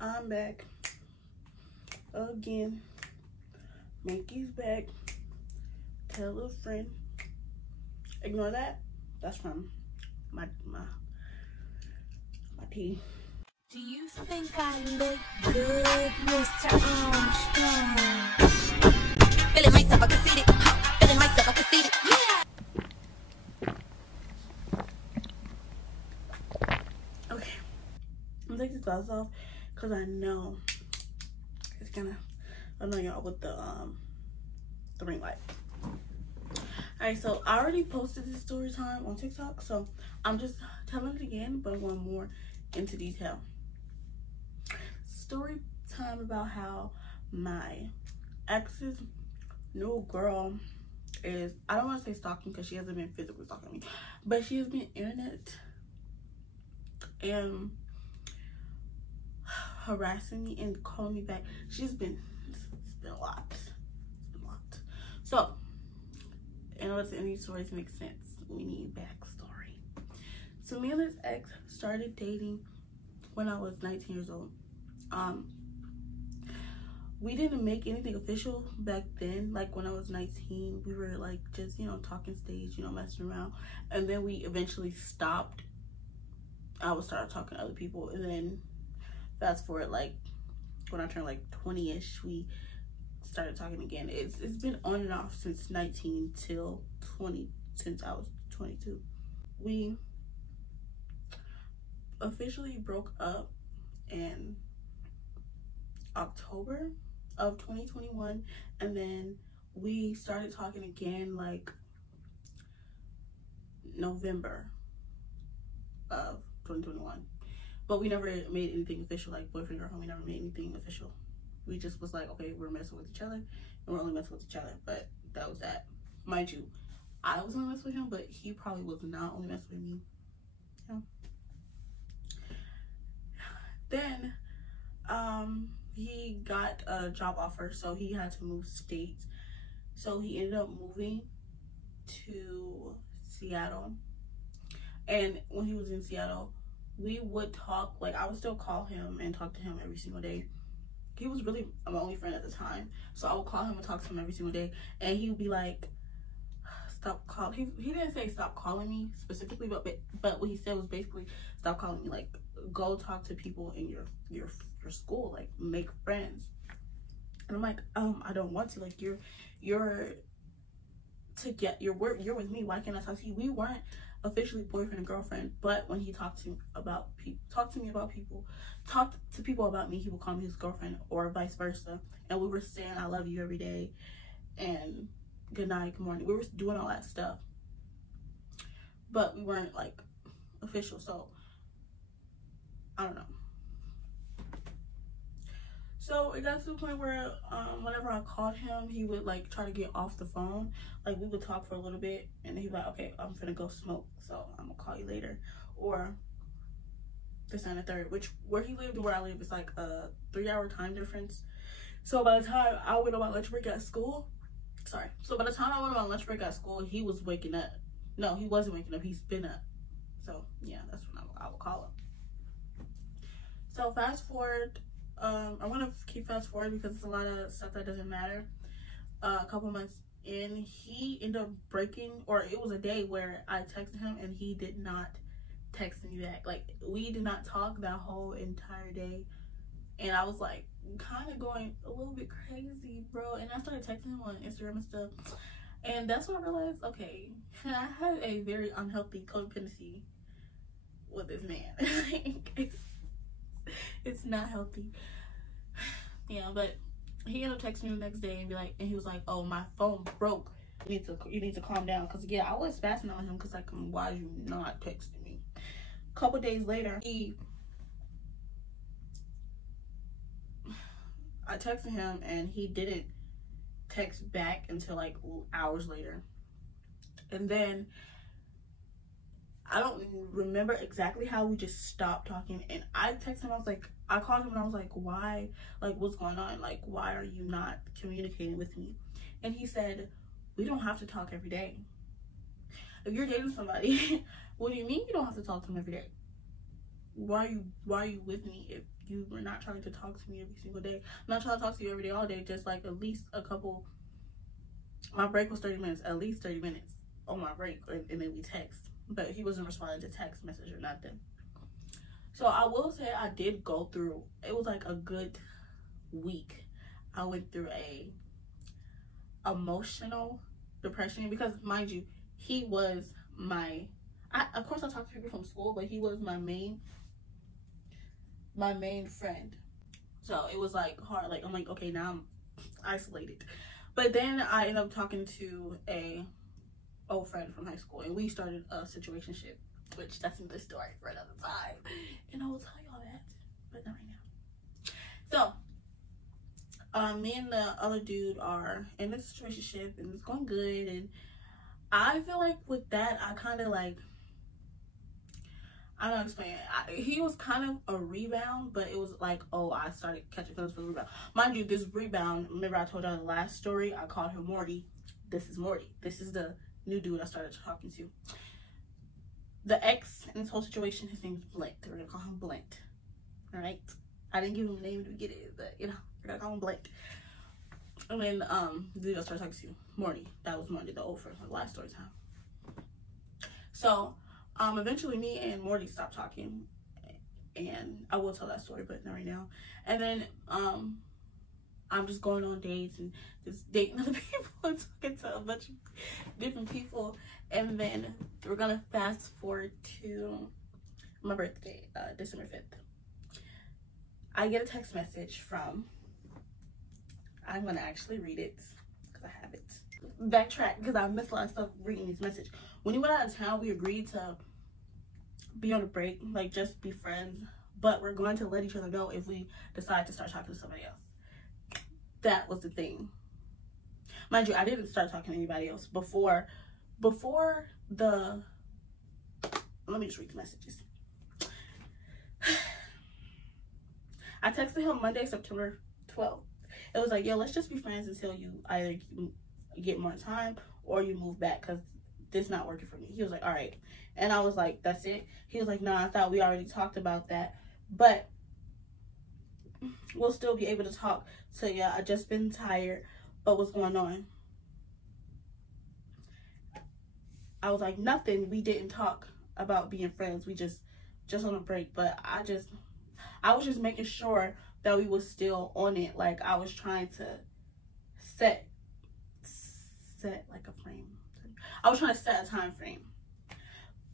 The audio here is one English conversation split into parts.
I'm back again. Mickey's back. Tell a friend. Ignore that. That's from my tea. Do you think I look good, Mr. Armstrong? Feeling myself, I can see it. Feeling myself, I can see it. Yeah. Okay. I'm gonna take these glasses off because I know it's gonna annoy y'all with the ring light. Alright, so I already posted this story time on TikTok, so I'm just telling it again, but I'm going more into detail. Story time about how my ex's new girl is, I don't want to say stalking because she hasn't been physically stalking me, but she has been internet and harassing me and calling me back. It's been a lot. It's been a lot. So in order for any stories to make sense, we need backstory. So me and this ex started dating when I was 19 years old. We didn't make anything official back then. Like when I was 19, we were like just, you know, talking stage, you know, messing around. And then we eventually stopped. I would start talking to other people, and then fast forward, like when I turned like 20-ish, we started talking again. It's been on and off since 19 till 20, since I was 22. We officially broke up in October of 2021, and then we started talking again like November of 2021, but we never made anything official, like boyfriend girlfriend. We never made anything official. We just was like, okay, we're messing with each other and we're only messing with each other. But that was that. Mind you, I was only messing with him, but he probably was not only messing with me. Yeah. Then he got a job offer, so he had to move states. So he ended up moving to Seattle. And when he was in Seattle, we would talk, like I would still call him and talk to him every single day. He was really my only friend at the time, so I would call him and talk to him every single day, and he would be like, stop calling. He didn't say stop calling me specifically, but what he said was basically stop calling me, like go talk to people in your school, like make friends. And I'm like, I don't want to. Like you're with me, why can't I talk to you? We weren't officially boyfriend and girlfriend, but when he talked to me about people, talked to people about me, he would call me his girlfriend or vice versa. And we were saying I love you every day and good night, good morning. We were doing all that stuff, but we weren't like official. So I don't know. So it got to the point where whenever I called him, he would like try to get off the phone. Like we would talk for a little bit, and then he'd be like, okay, I'm finna go smoke, so I'm gonna call you later. Or this and the third, which where he lived and where I live is like a 3-hour time difference. So by the time I went on my lunch break at school, he was waking up. No, he wasn't waking up, he's been up. So yeah, that's when I would call him. So fast forward, I'm gonna keep fast forward because it's a lot of stuff that doesn't matter. A couple months in, he ended up breaking, or it was a day where I texted him and he did not text me back. Like we did not talk that whole entire day, and I was like kind of going a little bit crazy, bro. And I started texting him on Instagram and stuff, and that's when I realized, okay, I had a very unhealthy codependency with this man. It's not healthy. Yeah, but he ended up texting me the next day and he was like, oh, my phone broke, you need to calm down. Because yeah, I was spazzing on him because like, why are you not texting me? A couple days later, I texted him and he didn't text back until like hours later. And then I don't remember exactly how we just stopped talking, and I texted him, I called him and I was like, why, like what's going on, like why are you not communicating with me? And he said, we don't have to talk every day. If you're dating somebody, what do you mean you don't have to talk to them every day? why are you with me if you were not trying to talk to me every single day? I'm not trying to talk to you every day, all day, just like at least a couple. My break was 30 minutes, at least 30 minutes on my break, and then we text. But he wasn't responding to text message or nothing. So I will say I did go through, it was like a good week. I went through a emotional depression because, mind you, he was of course I talked to people from school, but he was my main friend. So it was like hard. Like I'm like, okay, now I'm isolated. But then I ended up talking to a old friend from high school, and we started a situationship, which that's another story for another time. And I will tell y'all that, but not right now. So me and the other dude are in this situationship, and it's going good. And I feel like with that, I kind of like, I don't explain it. He was kind of a rebound, but it was like, oh, I started catching feelings for the rebound. Mind you, this rebound, remember I told y'all in the last story, I called him Morty. This is Morty. This is the new dude I started talking to. The ex in this whole situation, his name's Blint. We're gonna call him Blint. All right? I didn't give him a name to get it, but you know, we're gonna call him Blint. And then the dude I started talking to, Morty. That was Morty, the old friend from the last story time. So eventually me and Morty stopped talking, and I will tell that story, but not right now. And then I'm just going on dates and just dating other people and talking to a bunch of different people. And then we're gonna fast forward to my birthday, December 5th. I get a text message from, I'm gonna actually read it because I have it. Backtrack because I missed a lot of stuff reading this message. When he went out of town, we agreed to be on a break, like just be friends, but we're going to let each other know if we decide to start talking to somebody else. That was the thing. Mind you, I didn't start talking to anybody else before the, let me just read the messages. I texted him Monday, September 12th. It was like, yo, let's just be friends until you either get more time or you move back, because this not working for me. He was like, all right. And I was like, that's it? He was like, nah, I thought we already talked about that, but we'll still be able to talk. So yeah, I just been tired, but what's going on? I was like, nothing. We didn't talk about being friends. We just on a break. But I was just making sure that we was still on it. Like I was trying to set like a frame. I was trying to set a time frame.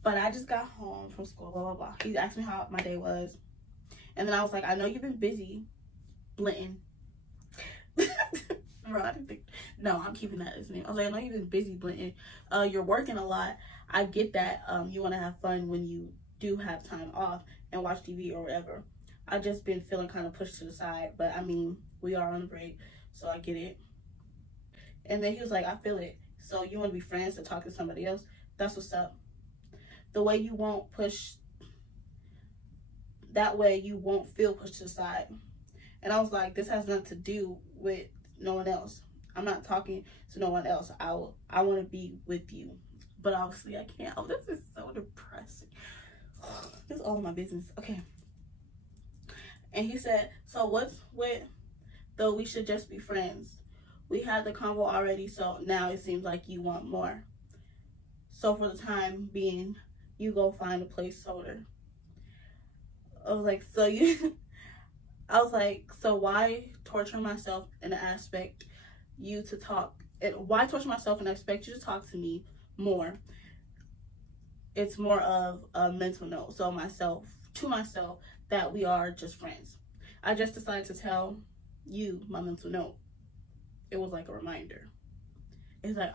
But I just got home from school, blah, blah, blah. He asked me how my day was. And then I was like, I know you've been busy, Blinton. Bro, I didn't think, no, I'm keeping that as name. I was like, I know you've been busy, Blinton. You're working a lot. I get that you want to have fun when you do have time off and watch TV or whatever. I just been feeling kind of pushed to the side. But, I mean, we are on a break, so I get it. And then he was like, I feel it. So you want to be friends to talk to somebody else? That's what's up. The way you won't push, that way you won't feel pushed to the side. And I was like, this has nothing to do with no one else. I'm not talking to no one else. I want to be with you. But obviously I can't. Oh, this is so depressing. This is all my business. Okay. And he said, so what's with, though we should just be friends? We had the convo already, so now it seems like you want more. So for the time being, you go find a placeholder. I was like, so why torture myself and expect you to talk? Why torture myself and expect you to talk to me more? It's more of a mental note. So to myself, that we are just friends. I just decided to tell you my mental note. It was like a reminder. It's like,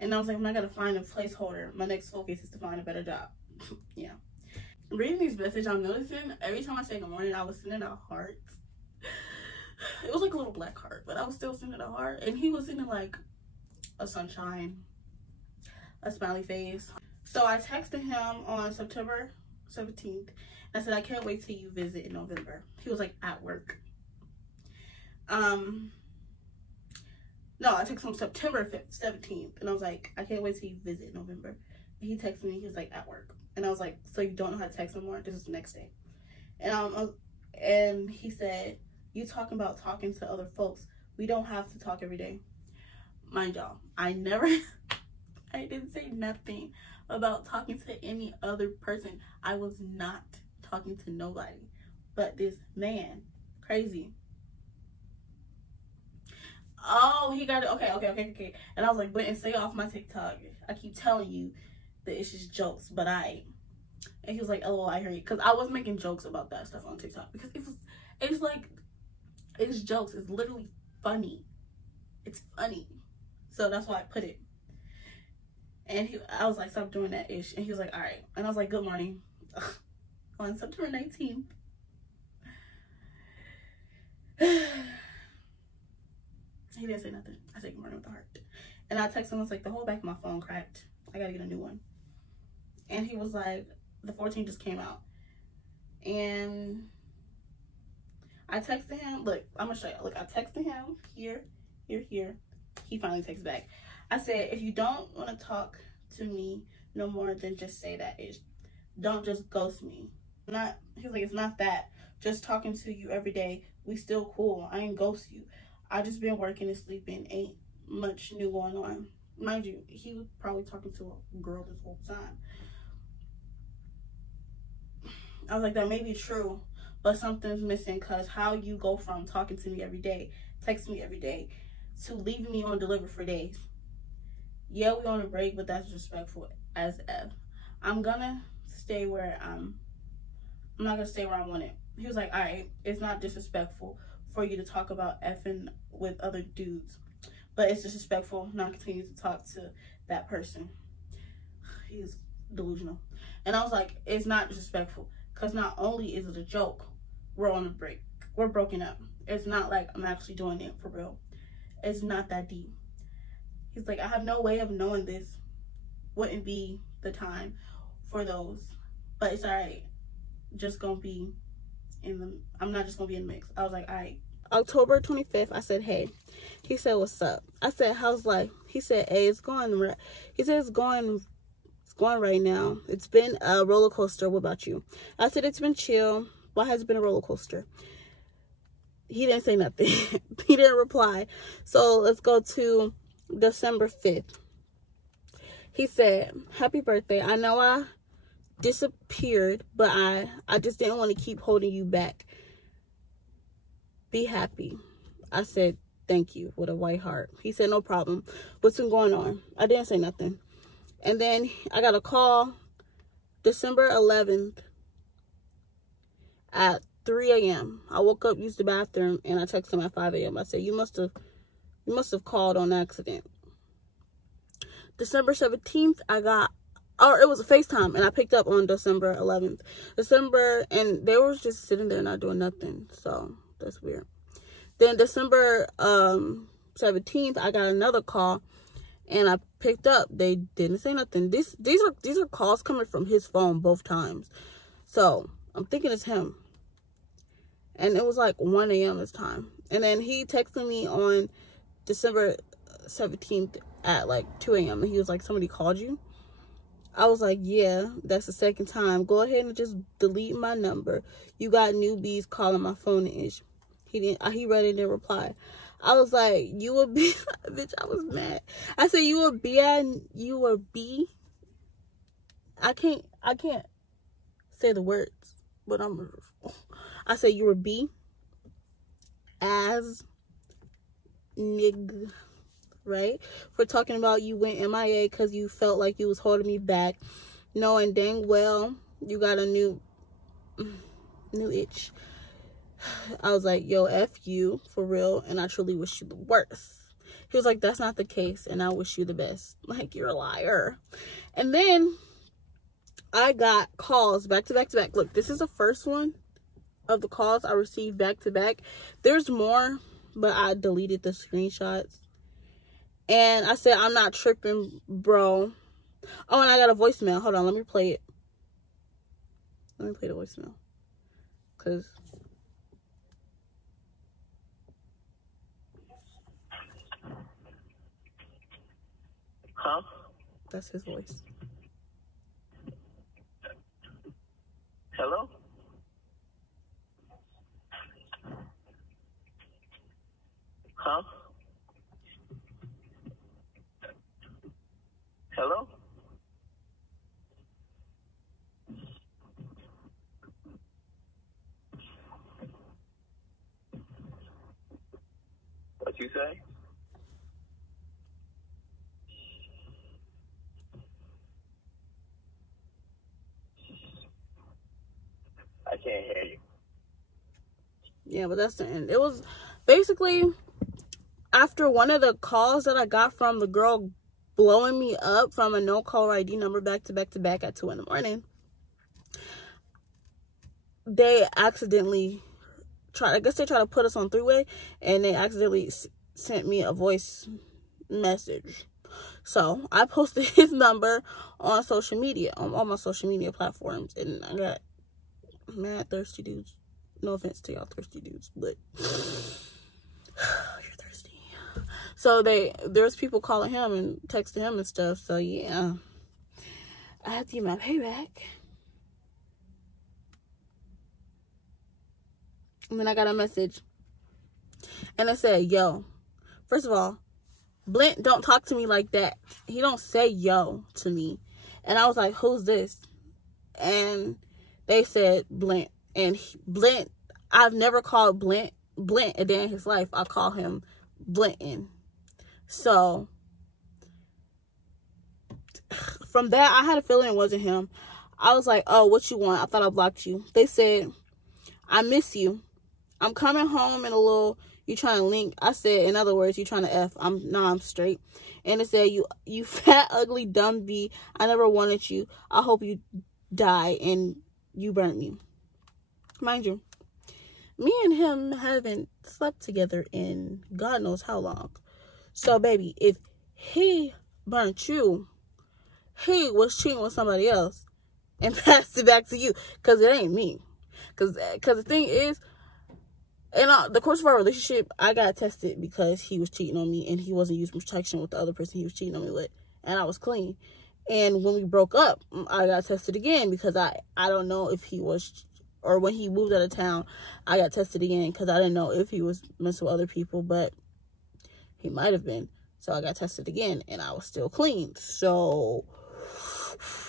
And I was like, I'm not gonna find a placeholder. My next focus is to find a better job. Yeah. Reading these messages, I'm noticing every time I say good morning, I was sending a heart. It was like a little black heart, but I was still sending a heart. And he was sending like a sunshine, a smiley face. So I texted him on September 17th. And I said, I can't wait till you visit in November. He was like, at work. No, I texted him September 17th, and I was like, I can't wait till you visit in November. And he texted me, he was like, at work. And I was like, so you don't know how to text no more? This is the next day. And he said, you talking about talking to other folks. We don't have to talk every day. Mind y'all, I didn't say nothing about talking to any other person. I was not talking to nobody. But this man, crazy. Oh, he got it. Okay. And I was like, but and stay off my TikTok. I keep telling you that it's just jokes, but and he was like, LOL, I heard you. Because I was making jokes about that stuff on TikTok. Because it's jokes. It's literally funny. It's funny. So that's why I put it. And I was like, stop doing that ish. And he was like, all right. And I was like, good morning. On September 19th. He didn't say nothing. I said good morning with a heart. And I texted him, I was like, the whole back of my phone cracked. I gotta get a new one. And he was like, the 14 just came out. And I texted him, look, I'm gonna show you. Look, I texted him here. He finally texts back. I said, if you don't want to talk to me no more, then just say that. Don't just ghost me. He's like, it's not that. Just talking to you every day. We still cool. I ain't ghost you. I just been working and sleeping. Ain't much new going on. Mind you, he was probably talking to a girl this whole time. I was like, that may be true, but something's missing, because how you go from talking to me every day, texting me every day, to leaving me on delivery for days. Yeah, we on a break, but that's disrespectful as F. I'm gonna stay where I'm not gonna stay where I want it. He was like, all right, it's not disrespectful for you to talk about effing with other dudes, but it's disrespectful not continue to talk to that person. He's delusional. And I was like, it's not disrespectful, because not only is it a joke, we're on a break, we're broken up. It's not like I'm actually doing it for real. It's not that deep. He's like, I have no way of knowing this wouldn't be the time for those, but it's all right. Just gonna be I'm not just gonna be in the mix. I was like, all right. October 25th, I said, hey. He said, what's up? I said, how's life? He said, hey, it's going. He said, it's going right now. It's been a roller coaster. What about you? I said, it's been chill. Why has it been a roller coaster? He didn't say nothing. He didn't reply. So let's go to December 5th. He said, happy birthday. I know I disappeared, but I just didn't want to keep holding you back. Be happy. I said, thank you, with a white heart. He said, no problem. What's been going on? I didn't say nothing. And then I got a call December 11th at 3 a.m. I woke up, used the bathroom, and I texted him at 5 a.m. I said, you must have called on accident. December 17th, it was a FaceTime, and I picked up on December 11th. And they were just sitting there not doing nothing, so that's weird. Then December 17th, I got another call, and I picked up. They didn't say nothing. These are calls coming from his phone both times, so I'm thinking it's him. And it was like 1 a.m. this time. And then he texted me on December 17th at like 2 a.m. and he was like, somebody called you? I was like, yeah, that's the second time. Go ahead and just delete my number. You got newbies calling my phone ish. He read it and replied. I was like, you would be, bitch, I was mad. I said, you would be, I can't say the words, but I said, you were B as nig, right? For talking about you went MIA because you felt like you was holding me back, knowing dang well you got a new itch. I was like, yo, F you, for real, and I truly wish you the worst. He was like, that's not the case, and I wish you the best. Like, you're a liar. And then I got calls back to back to back. Look, this is the first one of the calls I received back to back. There's more, but I deleted the screenshots. And I said, I'm not tripping, bro. Oh, and I got a voicemail. Hold on, let me play it. Let me play the voicemail. Because... Huh? That's his voice. Hello? Huh? Hello? What you say? I can't hear you. Yeah, but that's the end. It was basically after one of the calls that I got from the girl blowing me up from a no caller ID number back to back at 2 in the morning. They accidentally tried to put us on three-way, and they accidentally sent me a voice message. So I posted his number on social media, on all my social media platforms, and I got mad thirsty dudes. No offense to y'all thirsty dudes, but you're thirsty. So there's people calling him and texting him and stuff. So yeah, I have to get my payback. And then I got a message, and it said, "Yo, first of all, Blint don't talk to me like that. He don't say yo to me." And I was like, "Who's this?" And they said Blint. And Blint, I've never called Blint a day in his life. I call him Blinton. So from that, I had a feeling it wasn't him. I was like, "Oh, what you want? I thought I blocked you." They said, "I miss you. I'm coming home in a little, you trying to link." I said, "In other words, you trying to F. I'm straight." And it said, you fat, ugly, dumb bee. I never wanted you. I hope you die and you burnt me." Mind you, me and him haven't slept together in God knows how long. So, baby, if he burnt you, he was cheating with somebody else and passed it back to you, because it ain't me. Because the thing is, in the course of our relationship, I got tested because he was cheating on me and he wasn't using protection with the other person he was cheating on me with, and I was clean. And when we broke up, I got tested again because I don't know if he was, or when he moved out of town, I got tested again because I didn't know if he was messing with other people, but he might have been. So I got tested again and I was still clean. So,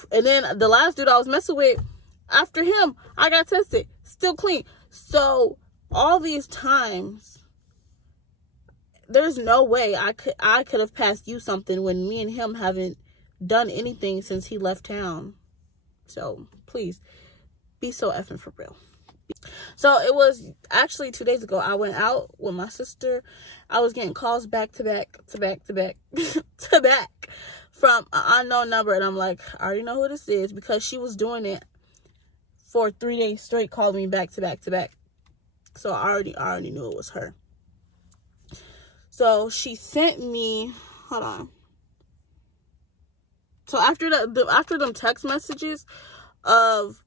and then the last dude I was messing with, after him, I got tested, still clean. So all these times, there's no way I could have passed you something when me and him haven't done anything since he left town. So please be so effing for real. So it was actually 2 days ago. I went out with my sister. I was getting calls back to back from an unknown number, and I'm like, I already know who this is, because she was doing it for 3 days straight, calling me back to back. So I already knew it was her. So she sent me, hold on. So after them text messages of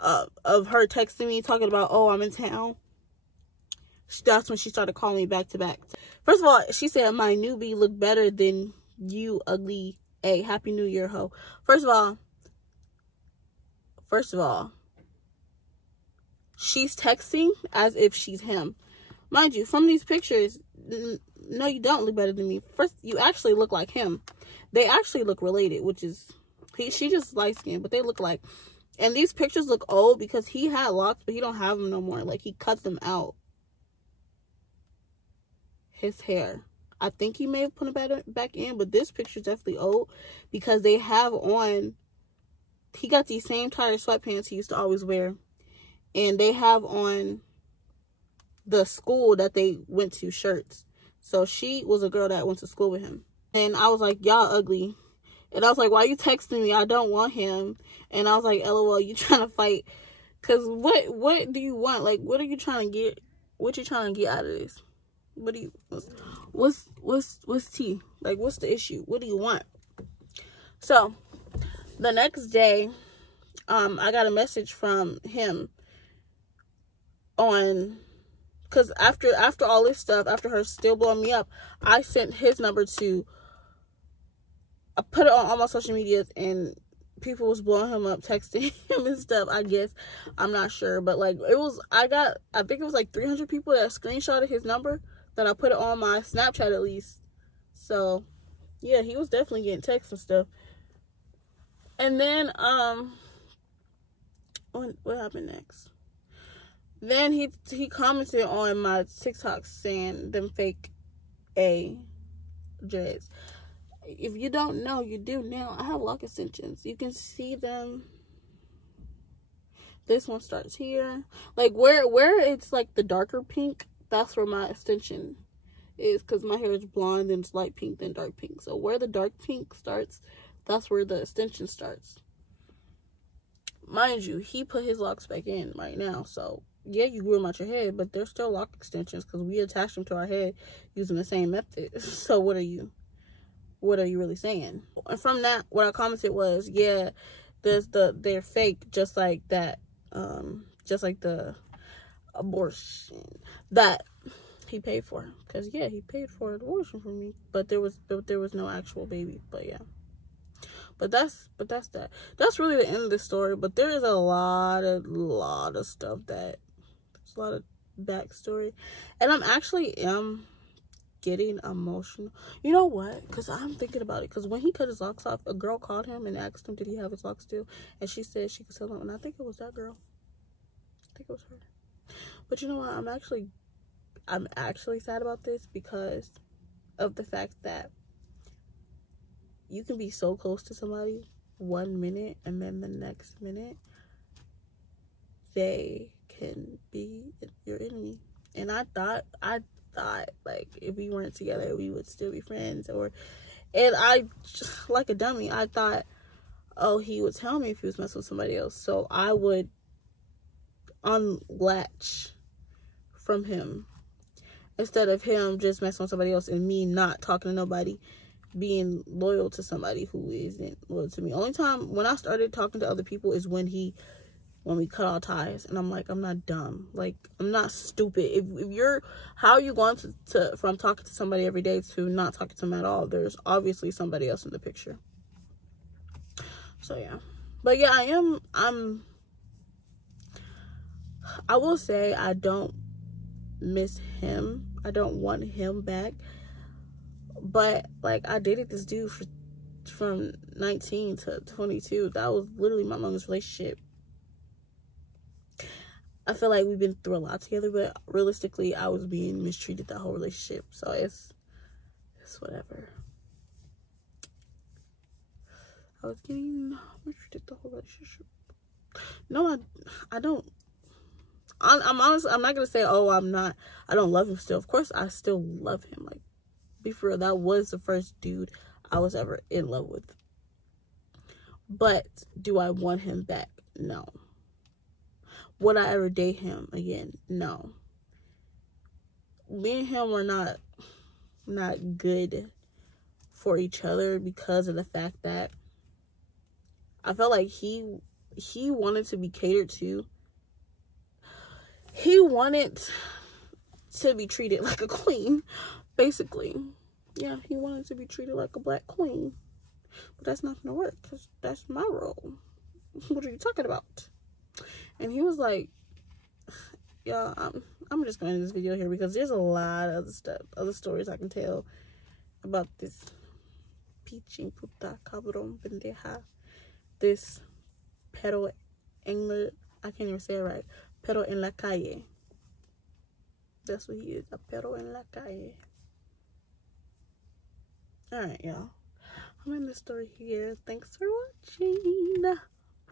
her texting me talking about, "Oh, I'm in town," that's when she started calling me back to back. First of all, she said, "My newbie look better than you, ugly A. Happy New Year, ho." First of all, she's texting as if she's him. Mind you, from these pictures, no, you don't look better than me. First, you actually look like him. They actually look related, which is, she just light skinned, but they look like. And these pictures look old because he had locks, but he don't have them no more. Like, he cut them out. His hair, I think he may have put it back in, but this picture's definitely old because they have on, he got these same tired sweatpants he used to always wear, and they have on the school that they went to shirts. So she was a girl that went to school with him. And I was like, "Y'all ugly." And I was like, "Why you texting me? I don't want him." And I was like, "LOL, you trying to fight? Cause what do you want? Like, what are you trying to get? What you trying to get out of this? What do you, what's tea? Like, what's the issue? What do you want?" So the next day, I got a message from him on, because after all this stuff, after her still blowing me up, I sent his number to, I put it on all my social medias and people was blowing him up, texting him and stuff, I guess. I'm not sure, but like I think it was like 300 people that screenshotted his number, that I put it on my Snapchat at least. So yeah, he was definitely getting texts and stuff. And then what happened next? Then he commented on my TikTok saying them fake A dreads. If you don't know, you do now. I have lock extensions. You can see them. This one starts here. Like where it's like the darker pink, that's where my extension is, because my hair is blonde, then it's light pink, then dark pink. So where the dark pink starts, that's where the extension starts. Mind you, he put his locks back in right now. So yeah, you grew them out your head, but they're still lock extensions because we attached them to our head using the same method. So what are you really saying? And from that, what I commented was, yeah, they're fake, just like that, just like the abortion that he paid for. Because yeah, he paid for an abortion for me, but there was no actual baby. But yeah, but that's that. That's really the end of the story. But there is a lot of stuff that, there's a lot of backstory, and I'm actually getting emotional. You know what? Because I'm thinking about it. Because when he cut his locks off, a girl called him and asked him, did he have his locks still? And she said she could tell him. And I think it was that girl. I think it was her. But you know what? I'm actually sad about this because of the fact that you can be so close to somebody 1 minute, and then the next minute they can be your enemy. And I thought like if we weren't together we would still be friends, and I, like a dummy, I thought, oh, he would tell me if he was messing with somebody else, so I would unlatch from him instead of him just messing with somebody else and me not talking to nobody, being loyal to somebody who isn't loyal to me. Only time when I started talking to other people is when we cut all ties, and I'm like, I'm not dumb, like I'm not stupid. If you're, how are you going to from talking to somebody every day to not talking to them at all? There's obviously somebody else in the picture. So yeah, but yeah, I will say I don't miss him. I don't want him back, but like I dated this dude from 19 to 22. That was literally my longest relationship. I feel like we've been through a lot together, but realistically, I was being mistreated that whole relationship. So it's whatever. I was getting mistreated the whole relationship. No, I don't. I'm honest. I'm not gonna say, oh, I don't love him still. Of course, I still love him. Like, be for real, that was the first dude I was ever in love with. But do I want him back? No. Would I ever date him again? No. Me and him were not good for each other because of the fact that I felt like he wanted to be catered to. He wanted to be treated like a queen, basically. Yeah, he wanted to be treated like a black queen. But that's not gonna work because that's my role. What are you talking about? And he was like, y'all, I'm just going to end this video here because there's a lot of other stories I can tell about this piching puta cabrón pendeja, this pero en, I can't even say it right, pero en la calle. That's what he is, a pero en la calle. Alright, y'all, I'm in this story here. Thanks for watching.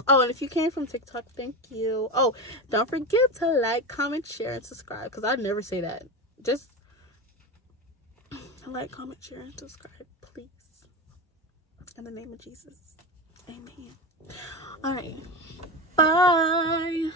Oh, and if you came from TikTok, thank you. Oh, don't forget to like, comment, share, and subscribe, because I never say that. Just like, comment, share, and subscribe, please. In the name of Jesus. Amen. All right. Bye.